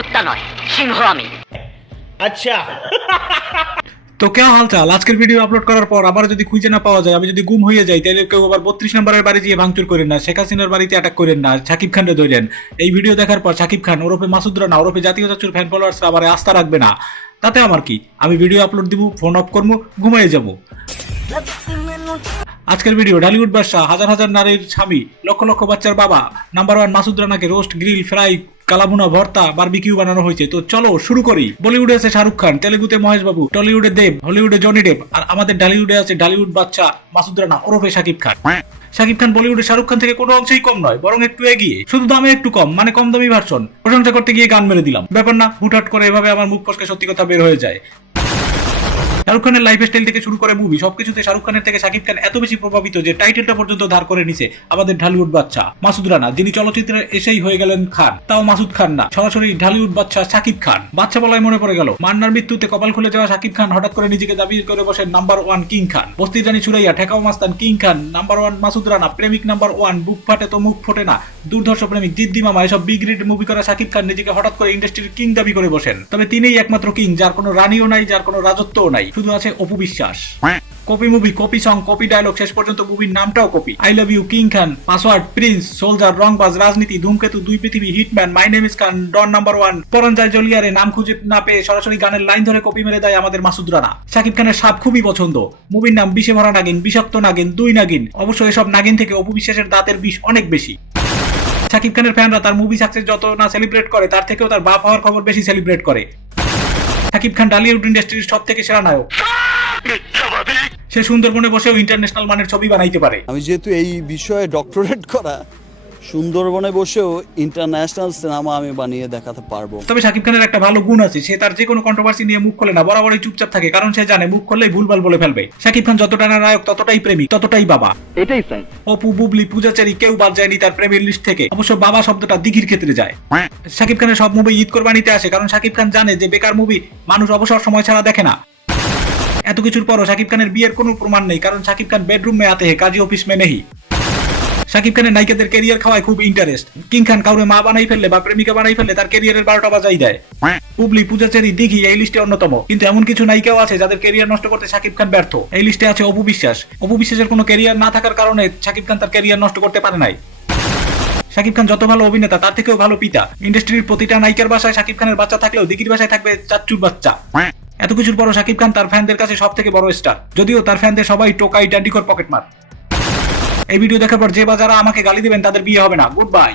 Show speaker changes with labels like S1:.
S1: কুত্তা নয় সিংহ আমি। আচ্ছা।
S2: তো কে হালচাল আজকের ভিডিও আপলোড করার পর আবার যদি খুঁজে না পাওয়া যায় আমি যদি গুম হয়ে যাই তাহলে কেউ আবার বত্রিশ নম্বরের বাড়ি গিয়ে ভাঙচুর করেন না শেখ হাসিনার বাড়িতে অ্যাটাক করেন না শাকিব খানকে ধরেন এই ভিডিও দেখার পর শাকিব খান ওরফে মাসুদ রানা ওরফে জাতীয় চাচুর ফ্যান ফলোয়ার্সরা আবার আস্থা রাখবে না। তাতে আমার কি? আমি ভিডিও আপলোড দিব ফোন অফ করব ঘুমিয়ে যাব। আজকের ভিডিও ঢালিউড বাদশাহ হাজার হাজার নারীর স্বামী লক্ষ লক্ষ বাচ্চার বাবা number one Masud রানাকে roast grill fry kalabhuna bharta, barbecue বানানো হয়েছে। তো চলো, শুরু করি। বলিউডে আছে শাহরুখ খান, তেলেগুতে মহেশ বাবু টলিউডে দেব, হলিউডে জনি দেব, আর আমাদের ডালিউডে আছে ডালিউড বাচ্চা মাসুদ রানা ওরফে শাকিব খান। শাকিব খান বলিউডে শাহরুখ খান থেকে কোনো অংশই কম নয়, বরং একটু এগিয়ে। শুধু দামে একটু কম মানে কম দামি ভার্সন প্রশংসা করতে গিয়ে গান মেরে দিলাম। ব্যাপার না, হুটহাট করে এভাবে আমার মুখ ফসকে সত্যি কথা বের হয়ে যায়। শাহরুখ খানের লাইফ স্টাইল থেকে শুরু করে মুভি সবকিছুতে শাহরুখ খানের থেকে শাকিব খান এত বেশি প্রভাবিত যে টাইটেলটা পর্যন্ত ধার করে নিছে আমাদের ঢালিউড বাচ্চা। মাসুদ রানা, যিনি চলচ্চিত্রে এসেই হয়ে গেলেন খান, তাও মাসুদ খান না। সরাসরি ঢালিউড বাচ্চা শাকিব খান। বাচ্চা বলায় মনে পড়ে গেল, মান্নার মৃত্যুতে কপাল খুলে যাওয়া শাকিব খান হঠাৎ করে নিজেকে দাবি করে বসেন নাম্বার ওয়ান কিং খান। বস্তি জানি ছুড়াইয়া ঠেকাও মাস্তান king Khan number one Masud Rana, প্রেমিক নাম্বার ওয়ান বুক ফাটে তো মুখ ফোটে না। দুর্ধর্ষ প্রেমিক, জিদ্দি মামা, এসব বিগ রেড মুভি করা শাকিব খান নিজেকে হঠাৎ করে ইন্ডাস্ট্রির কিং দাবি করে বসেন। তবে তিনিই একমাত্র কিং যার কোনো রানীও নাই, যার কোনো রাজত্বও নাই। শুধু আছে Apu Biswas. Copy movie copy song copy dialogue শেষ পর্যন্ত মুভির নামটাও copy I love you king Khan password prince soldier Rangbaaz Rajneeti Dhumketu Dui Prithibi hitman my name is Khan don number one Paranjoy জলিয়ারে নাম খুঁজে না পেয়ে সরাসরি গানের লাইন ধরে কপি মেরে দেয় আমাদের মাসুদ রানা। শাকিব খানের সাপ খুবই পছন্দ। মুভির নাম বিষে ভরা নাগিন বিষাক্ত নাগিন দুই নাগিন। অবশ্য এসব নাগিন থেকে অপু বিশ্বাসের দাঁতের বিষ অনেক বেশি। শাকিব খানের ফ্যানরা তার মুভি সাকসেস যত না সেলিব্রেট করে তার থেকেও তার বাপ হওয়ার খবর বেশি সেলিব্রেট করে। শাকিব খান ডালিউড ইন্ডাস্ট্রির সব থেকে সেরা নায়ক। সে সুন্দরবনে বসেও ইন্টারন্যাশনাল মানের ছবি বানাইতে পারে।
S3: আমি যেহেতু এই বিষয়ে ডক্টরেট করা সুন্দরবনে বসেও ইন্টারন্যাশনাল সিনেমা আমি বানিয়ে দেখাতে পারব।
S2: তবে শাকিব খানের একটা ভালো গুণ আছে সে তার যে কোনো কন্ট্রোভার্সি নিয়ে মুখ খোলে না বরাবরই চুপচাপ থাকে কারণ সে জানে মুখ খুললেই ভুলভাল বলে ফেলবে। শাকিব খান যতটা না নায়ক ততটাই প্রেমিক ততটাই বাবা।
S4: এটাই স্যার
S2: অপু বুবলি পূজাচারী কেউ বাদ যায়নি তার প্রেমের লিস্ট থেকে অবশ্য বাবা শব্দটা দিঘির ক্ষেত্রে যায়। শাকিব খানের সব মুভি ঈদ কোরবানিতে আসে কারণ শাকিব খান জানে যে বেকার মুভি মানুষ অবসর সময় ছাড়া দেখে না। এত কিছুর পরও শাকিব খানের বিয়ের কোনো প্রমাণ নেই কারণ শাকিব খান বেডরুম মে আতে হে কাজী অফিস মে নেই। শাকিব খানের নায়িকাদের ক্যারিয়ার খাওয়ায় খুব ইন্টারেস্ট কিং খান কাউরে মা বানাই ফেললে বা প্রেমিকা বানাই ফেললে তার ক্যারিয়ারের বারোটা বাজাই দেয়। পুবলি পূজাচেরি দিঘি এই লিস্টে অন্যতম। কিন্তু এমন কিছু নায়িকাও আছে যাদের ক্যারিয়ার নষ্ট করতে শাকিব খান ব্যর্থ। এই লিস্টে আছে অপু বিশ্বাস। অপু বিশ্বাসের কোনো ক্যারিয়ার না থাকার কারণে শাকিব খান তার ক্যারিয়ার নষ্ট করতে পারে নাই। শাকিব খান যত ভালো অভিনেতা, তার থেকেও ভালো পিতা। ইন্ডাস্ট্রির প্রতিটা নায়িকার বাসায় শাকিব খানের বাচ্চা থাকলেও দিঘির বাসায় থাকবে চাচ্চুর বাচ্চা। এত কিছুর পরও শাকিব খান তার ফ্যানদের কাছে সব থেকে বড় স্টার যদিও তার ফ্যানদের সবাই টোকাই ডান্ডিকর পকেট মার। এই ভিডিও দেখার পর যে বা যারা আমাকে গালি দেবেন, তাদের বিয়ে হবে না। Good bye